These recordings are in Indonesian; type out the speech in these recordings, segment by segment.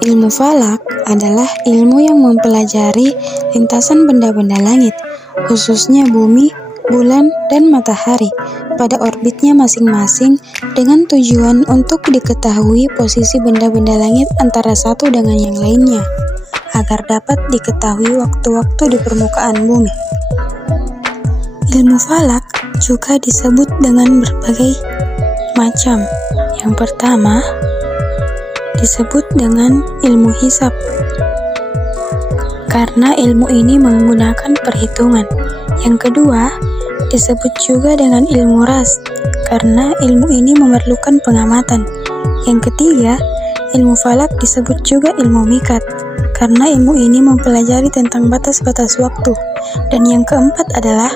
Ilmu falak adalah ilmu yang mempelajari lintasan benda-benda langit, khususnya bumi, bulan, dan matahari, pada orbitnya masing-masing dengan tujuan untuk diketahui posisi benda-benda langit antara satu dengan yang lainnya, agar dapat diketahui waktu-waktu di permukaan bumi. Ilmu falak juga disebut dengan berbagai macam. Yang pertama, disebut dengan ilmu hisab, karena ilmu ini menggunakan perhitungan. Yang kedua, disebut juga dengan ilmu ras, karena ilmu ini memerlukan pengamatan. Yang ketiga, ilmu falak disebut juga ilmu mikat, karena ilmu ini mempelajari tentang batas-batas waktu. Dan yang keempat adalah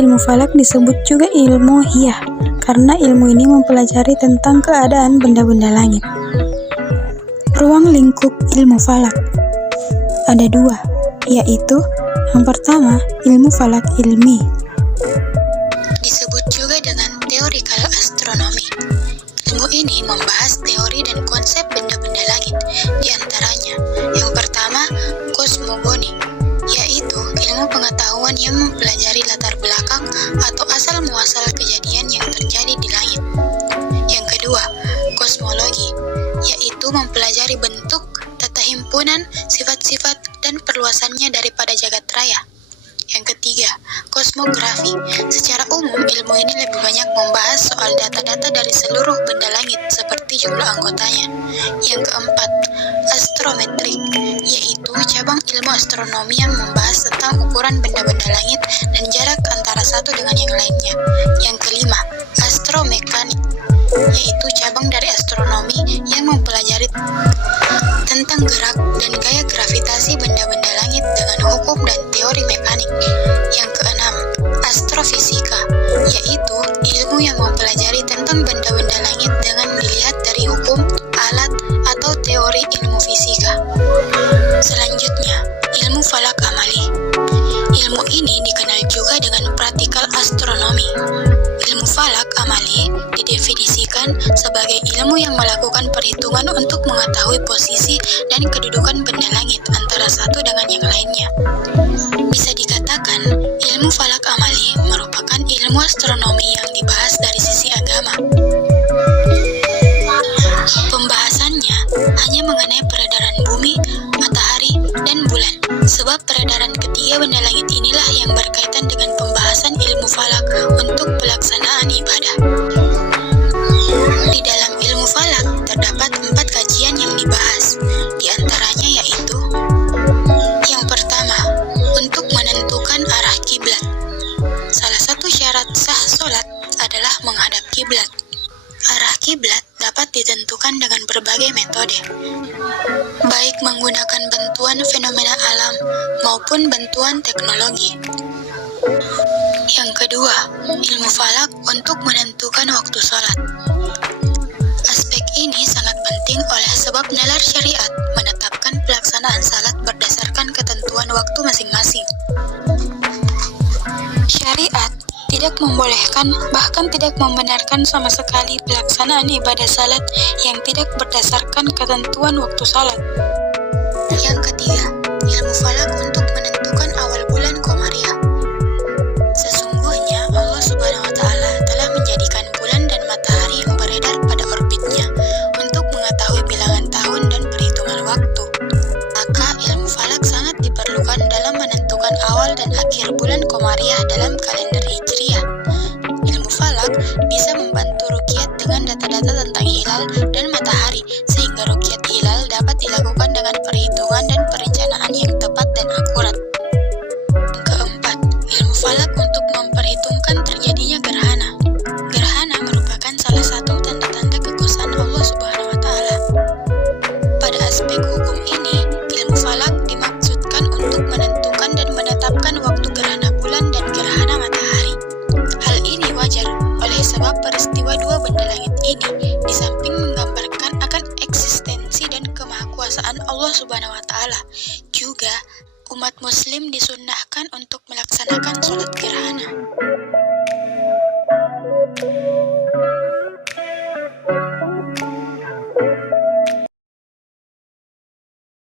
ilmu falak disebut juga ilmu hiyah, karena ilmu ini mempelajari tentang keadaan benda-benda langit. Ruang lingkup ilmu falak ada dua, yaitu yang pertama, ilmu falak ilmi, disebut juga dengan teorikal astronomi. Ilmu ini membahas teori dan konsep benda-benda langit, di antaranya yang pertama, kosmogoni, yaitu ilmu pengetahuan yang mempelajari latar belakang atau asal-muasal kejadian yang terjadi di langit. Yang kedua, kosmologi, yaitu mempelajari bentuk, tata himpunan, sifat-sifat, dan perluasannya daripada jagat raya. Yang ketiga, kosmografi. Secara umum, ilmu ini lebih banyak membahas soal data-data dari seluruh benda langit seperti jumlah anggotanya. Yang keempat, astrometrik, yaitu cabang ilmu astronomi yang membahas tentang ukuran benda-benda langit dan jarak antara satu dengan yang lainnya. Yang kelima, astromekanik, yaitu cabang dari astronomi yang mempelajari tentang gerak dan gaya gravitasi benda-benda langit dengan hukum dan teori mekanik. Yang keenam, astrofisika, yaitu ilmu yang mempelajari tentang benda-benda langit dengan dilihat dari hukum, alat, atau teori ilmu fisika. Selanjutnya, ilmu falak amali. Ilmu ini dikenal juga dengan praktikal astronomi. Ilmu falak amali didefinisikan sebagai ilmu yang melakukan perhitungan untuk mengetahui posisi dan kedudukan benda langit antara satu dengan yang lainnya. Bisa dikatakan, ilmu falak amali merupakan ilmu astronomi yang dibahas dari sisi agama. Pembahasannya hanya mengenai peredaran bumi, matahari, dan bulan, sebab peredaran ketiga benda langit inilah yang berkaitan dengan pembahasan ilmu falak untuk pelaksanaan ibadah. Di dalam ilmu falak terdapat 4 kajian yang dibahas, di antaranya yaitu yang pertama, untuk menentukan arah kiblat. Salah satu syarat sah sholat adalah menghadap kiblat. Arah kiblat dapat ditentukan dengan berbagai metode, baik menggunakan bantuan fenomena alam maupun bantuan teknologi. Yang kedua, ilmu falak untuk menentukan waktu sholat. Aspek ini sangat penting oleh sebab nalar syariat menetapkan pelaksanaan salat berdasarkan ketentuan waktu masing-masing. Syariat tidak membolehkan, bahkan tidak membenarkan sama sekali pelaksanaan ibadah salat yang tidak berdasarkan ketentuan waktu salat. Yang ketiga, ilmu falak untuk menentukan awal bulan Komariah. Sesungguhnya Allah Subhanahu wa Ta'ala telah menjadikan bulan dan matahari yang beredar pada orbitnya untuk mengetahui bilangan tahun dan perhitungan waktu. Maka ilmu falak sangat diperlukan dalam menentukan awal dan akhir bulan Komariah dalam kalender Hijriah. Ilmu falak bisa membantu ruqyat dengan data-data tentang hilal dan matahari, sehingga ruqyat hilal dapat dilakukan dengan perhitungan dan perencanaan yang tepat dan akurat. Yang keempat, ilmu falak untuk memperhitungkan terjadinya gerhana. Gerhana merupakan salah satu tanda-tanda kekuasaan Allah Subhanahu wa Ta'ala. Pada aspek hukum ini, ilmu falak dimaksudkan untuk menentukan dan menetapkan waktu gerhana bulan dan gerhana matahari. Hal ini wajar oleh sebab peristiwa dua benda langit ini di samping menggambarkan akan eksistensi dan kemahakuasaan Allah Subhanahu wa Ta'ala, juga umat muslim disunnahkan untuk melaksanakan sholat gerhana.